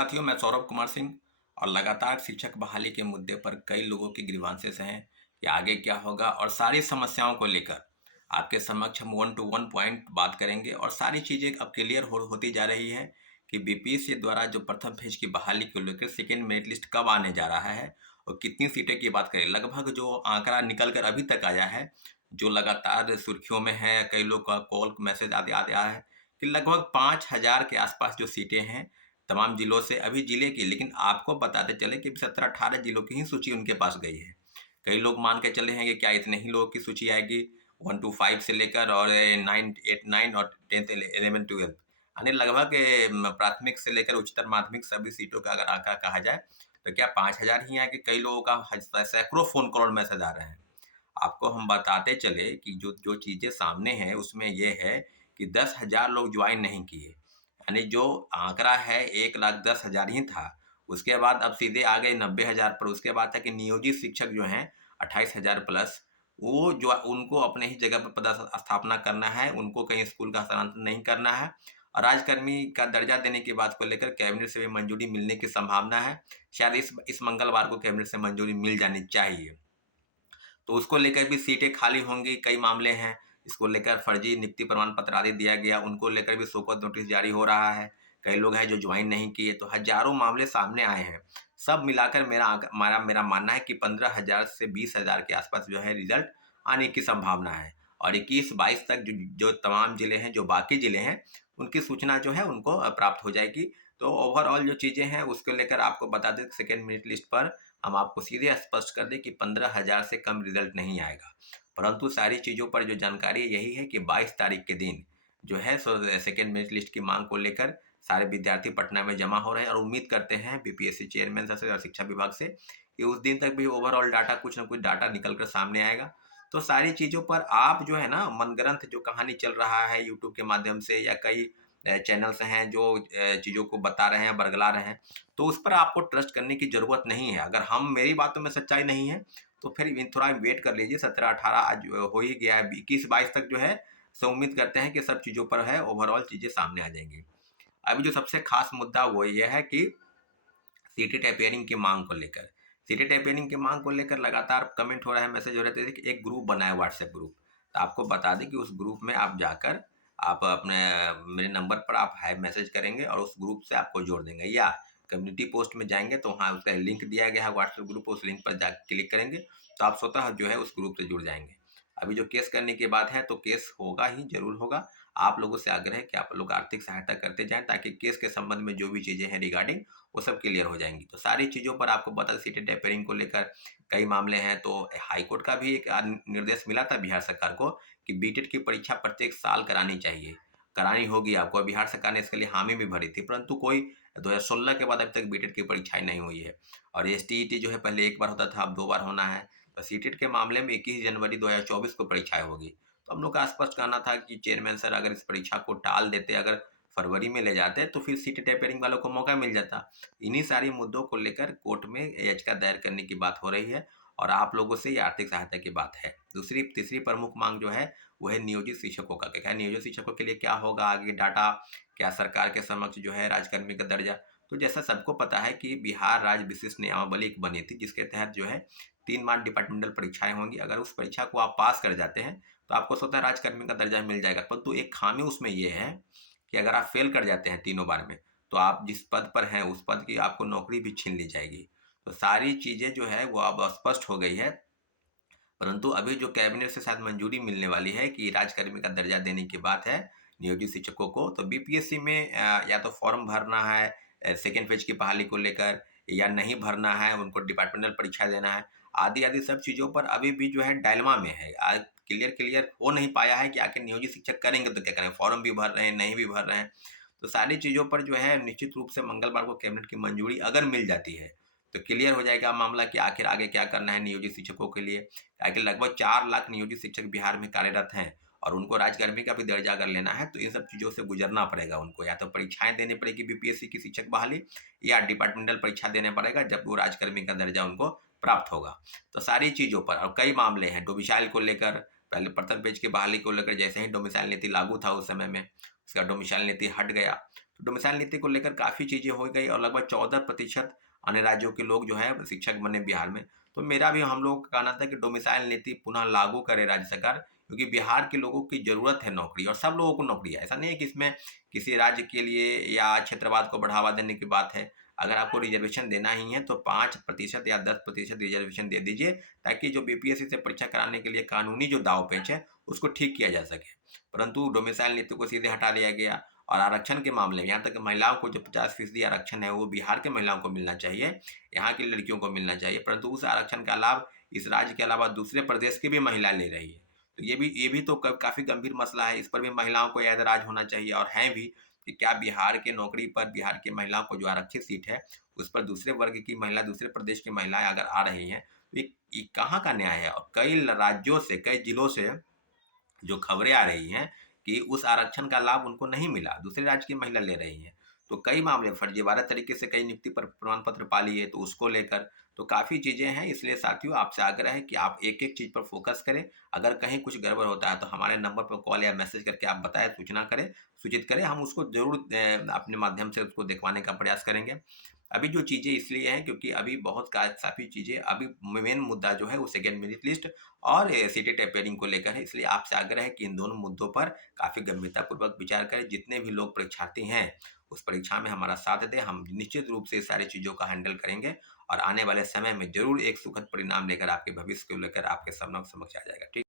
साथियों, मैं सौरभ कुमार सिंह और लगातार शिक्षक बहाली के मुद्दे पर कई लोगों की ग्रीवांसेस हैं कि आगे क्या होगा और सारी समस्याओं को लेकर आपके समक्ष हम वन टू वन पॉइंट बात करेंगे और सारी चीज़ें अब क्लियर होती जा रही है कि बीपीएससी द्वारा जो प्रथम फेज की बहाली को लेकर सेकेंड मेरिट लिस्ट कब आने जा रहा है और कितनी सीटें की बात करें। लगभग जो आंकड़ा निकल कर अभी तक आया है, जो लगातार सुर्खियों में है, कई लोग का कॉल मैसेज आते आते आया है कि लगभग 5,000 के आसपास जो सीटें हैं तमाम जिलों से, अभी जिले की, लेकिन आपको बताते चले कि 17-18 जिलों की ही सूची उनके पास गई है। कई लोग मान के चले हैं कि क्या इतने ही लोगों की सूची आएगी 1 टू 5 से लेकर और 9 8 9 और 10th 11 12 यानी लगभग प्राथमिक से लेकर उच्चतर माध्यमिक सभी सीटों का अगर आंकड़ा कहा जाए तो क्या 5,000 ही आएँगे? कई लोगों का सैकड़ों फ़ोन कॉल और मैसेज आ रहे हैं। आपको हम बताते चले कि जो जो चीज़ें सामने हैं उसमें ये है कि 10,000 लोग ज्वाइन नहीं किए। यानी जो आंकड़ा है 1,10,000 ही था। उसके बाद अब सीधे आ गए 90,000 पर। उसके बाद था कि नियोजित शिक्षक जो हैं 28,000 प्लस, वो जो उनको अपने ही जगह पर पदस्थापना करना है, उनको कहीं स्कूल का स्थानांतरण नहीं करना है। और राजकर्मी का दर्जा देने की बात को लेकर कैबिनेट से भी मंजूरी मिलने की संभावना है। शायद इस मंगलवार को कैबिनेट से मंजूरी मिल जानी चाहिए। तो उसको लेकर भी सीटें खाली होंगी, कई मामले हैं। इसको लेकर फर्जी नियुक्ति प्रमाण पत्र आदि दिया गया, उनको लेकर भी शो कॉज़ नोटिस जारी हो रहा है। कई लोग हैं जो जॉइन नहीं किए, तो हज़ारों मामले सामने आए हैं। सब मिलाकर मेरा मानना है कि 15,000 से 20,000 के आसपास जो है रिज़ल्ट आने की संभावना है। और 21-22 तक जो जो तमाम ज़िले हैं, जो बाकी ज़िले हैं, उनकी सूचना जो है उनको प्राप्त हो जाएगी। तो ओवरऑल जो चीज़ें हैं उसको लेकर आपको बता दें सेकंड मेरिट लिस्ट पर हम आपको सीधे स्पष्ट कर दें कि 15,000 से कम रिजल्ट नहीं आएगा। परंतु सारी चीज़ों पर जो जानकारी यही है कि 22 तारीख के दिन जो है सो सेकंड मेरिट लिस्ट की माँग को लेकर सारे विद्यार्थी पटना में जमा हो रहे हैं और उम्मीद करते हैं बीपीएससी चेयरमैन से और शिक्षा विभाग से कि उस दिन तक भी ओवरऑल डाटा कुछ न कुछ डाटा निकल कर सामने आएगा। तो सारी चीज़ों पर आप जो है ना मनगढ़ंत जो कहानी चल रहा है यूट्यूब के माध्यम से या कई चैनल्स हैं जो चीज़ों को बता रहे हैं, बरगला रहे हैं, तो उस पर आपको ट्रस्ट करने की ज़रूरत नहीं है। अगर हम मेरी बातों में सच्चाई नहीं है, तो फिर थोड़ा वेट कर लीजिए। 17-18 आज हो ही गया है, 21-22 तक जो है सो उम्मीद करते हैं कि सब चीज़ों पर है ओवरऑल चीज़ें सामने आ जाएँगी। अभी जो सबसे ख़ास मुद्दा वो ये है कि सीटी टेपरिंग की माँग को लेकर। सीटी टेपरिंग की माँग को लेकर लगातार कमेंट हो रहा है, मैसेज हो रहे थे कि एक ग्रुप बना है व्हाट्सएप ग्रुप। तो आपको बता दें कि उस ग्रुप में आप जाकर आप अपने मेरे नंबर पर आप हाय मैसेज करेंगे और उस ग्रुप से आपको जोड़ देंगे, या कम्युनिटी पोस्ट में जाएँगे तो वहाँ उसका लिंक दिया गया है व्हाट्सएप ग्रुप, उस लिंक पर जा क्लिक करेंगे तो आप स्वतः जो है उस ग्रुप से जुड़ जाएँगे। अभी जो केस करने की बात है तो केस होगा ही, ज़रूर होगा। आप लोगों से आग्रह है कि आप लोग आर्थिक सहायता करते जाएँ ताकि केस के संबंध में जो भी चीज़ें हैं रिगार्डिंग वो सब क्लियर हो जाएँगी। तो सारी चीज़ों पर आपको बता दें सीटें टेपरिंग को लेकर कई मामले हैं, तो हाई कोर्ट का भी एक निर्देश मिला था बिहार सरकार को कि बीटेट की परीक्षा प्रत्येक साल करानी चाहिए, करानी होगी आपको। बिहार सरकार ने इसके लिए हामी भी भरी थी, परंतु कोई 2016 के बाद अभी तक बीटेट की परीक्षाएँ नहीं हुई है। और एसटीईटी जो है पहले 1 बार होता था, अब 2 बार होना है। तो सीटेट के मामले में 21 जनवरी 2024 को परीक्षाएँ होगी। तो हम लोग का स्पष्ट कहना था कि चेयरमैन सर अगर इस परीक्षा को टाल देते, अगर फरवरी में ले जाते तो फिर सीट टेपरिंग वालों को मौका मिल जाता। इन्हीं सारी मुद्दों को लेकर कोर्ट में याचिका दायर करने की बात हो रही है और आप लोगों से ये आर्थिक सहायता की बात है। दूसरी तीसरी प्रमुख मांग जो है वो है नियोजित शिक्षकों का। क्या नियोजित शिक्षकों के लिए क्या होगा आगे डाटा, क्या सरकार के समक्ष जो है राजकर्मी का दर्जा। तो जैसा सबको पता है कि बिहार राज्य विशिष्ट नियमावली एक बनी थी जिसके तहत जो है 3 बार डिपार्टमेंटल परीक्षाएं होंगी। अगर उस परीक्षा को आप पास कर जाते हैं तो आपको स्वतः राजकर्मी का दर्जा मिल जाएगा। परंतु एक खामी उसमें ये है कि अगर आप फेल कर जाते हैं तीनों बार में, तो आप जिस पद पर हैं उस पद की आपको नौकरी भी छीन ली जाएगी। तो सारी चीज़ें जो है वो अब स्पष्ट हो गई है। परंतु अभी जो कैबिनेट से शायद मंजूरी मिलने वाली है कि राजकर्मी का दर्जा देने की बात है नियोजित शिक्षकों को, तो बीपीएससी में या तो फॉर्म भरना है सेकेंड फेज की बहाली को लेकर, या नहीं भरना है, उनको डिपार्टमेंटल परीक्षा देना है, आदि-आदि सब चीज़ों पर अभी भी जो है डायलेमा में है। क्लियर हो नहीं पाया है कि आखिर नियोजित शिक्षक करेंगे तो क्या करें? फॉर्म भी भर रहे हैं, नहीं भी भर रहे हैं। तो सारी चीज़ों पर जो है निश्चित रूप से मंगलवार को कैबिनेट की मंजूरी अगर मिल जाती है, तो क्लियर हो जाएगा मामला कि आखिर आगे क्या करना है नियोजित शिक्षकों के लिए। ताकि लगभग 4 लाख नियोजित शिक्षक बिहार में कार्यरत हैं और उनको राजकर्मी का भी दर्जा अगर लेना है, तो इन सब चीज़ों से गुजरना पड़ेगा उनको। या तो परीक्षाएँ देनी पड़ेगी बीपीएससी की शिक्षक बहाली, या डिपार्टमेंटल परीक्षा देना पड़ेगा जब वो राजकर्मी का दर्जा उनको प्राप्त होगा। तो सारी चीज़ों पर और कई मामले हैं डोमिसाइल को लेकर, पहले प्रथम पेज की बहाली को लेकर जैसे ही डोमिसाइल नीति लागू था उस समय में, उसका डोमिसाइल नीति हट गया। तो डोमिसाइल नीति को लेकर काफ़ी चीज़ें हो गई और लगभग 14% अन्य राज्यों के लोग जो है शिक्षक बने बिहार में। तो मेरा भी हम लोग का कहना था कि डोमिसाइल नीति पुनः लागू करे राज्य सरकार, क्योंकि बिहार के लोगों की ज़रूरत है नौकरी और सब लोगों को नौकरी है। ऐसा नहीं है कि इसमें किसी राज्य के लिए या क्षेत्रवाद को बढ़ावा देने की बात है। अगर आपको रिजर्वेशन देना ही है तो 5% या 10% रिजर्वेशन दे दीजिए, ताकि जो बीपीएससी से परीक्षा कराने के लिए कानूनी जो दाव-पेच है, उसको ठीक किया जा सके। परंतु डोमिसाइल नीति को सीधे हटा दिया गया और आरक्षण के मामले में यहाँ तक कि महिलाओं को जो 50% आरक्षण है, वो बिहार के महिलाओं को मिलना चाहिए, यहाँ की लड़कियों को मिलना चाहिए, परंतु उस आरक्षण का लाभ इस राज्य के अलावा दूसरे प्रदेश की भी महिला ले रही है। तो ये भी तो काफ़ी गंभीर मसला है, इस पर भी महिलाओं को ऐतराज़ होना चाहिए और है भी कि क्या बिहार के नौकरी पर बिहार की महिलाओं को जो आरक्षित सीट है, उस पर दूसरे वर्ग की महिला, दूसरे प्रदेश की महिलाएँ अगर आ रही हैं, तो ये कहाँ का न्याय है? और कई राज्यों से, कई जिलों से जो खबरें आ रही हैं कि उस आरक्षण का लाभ उनको नहीं मिला, दूसरे राज्य की महिला ले रही हैं। तो कई मामले फर्जीवाड़ा तरीके से कई नियुक्ति पर प्रमाण पत्र पा लिए, तो उसको लेकर तो काफ़ी चीज़ें हैं। इसलिए साथियों, आपसे आग्रह है कि आप एक-एक चीज़ पर फ़ोकस करें। अगर कहीं कुछ गड़बड़ होता है तो हमारे नंबर पर कॉल या मैसेज करके आप बताएँ, सूचना करें, सूचित करें। हम उसको ज़रूर अपने माध्यम से उसको दिखवाने का प्रयास करेंगे। अभी जो चीज़ें इसलिए हैं क्योंकि अभी बहुत का काफ़ी चीज़ें, अभी मेन मुद्दा जो है वो सेकंड मेरिट लिस्ट और सीटेट टैपेरिंग को लेकर है। इसलिए आपसे आग्रह है कि इन दोनों मुद्दों पर काफ़ी गंभीरतापूर्वक विचार करें। जितने भी लोग परीक्षार्थी हैं, उस परीक्षा में हमारा साथ दें। हम निश्चित रूप से ये सारी चीज़ों का हैंडल करेंगे और आने वाले समय में ज़रूर एक सुखद परिणाम लेकर आपके भविष्य को लेकर आपके समक्ष समक्ष आ जाएगा। ठीक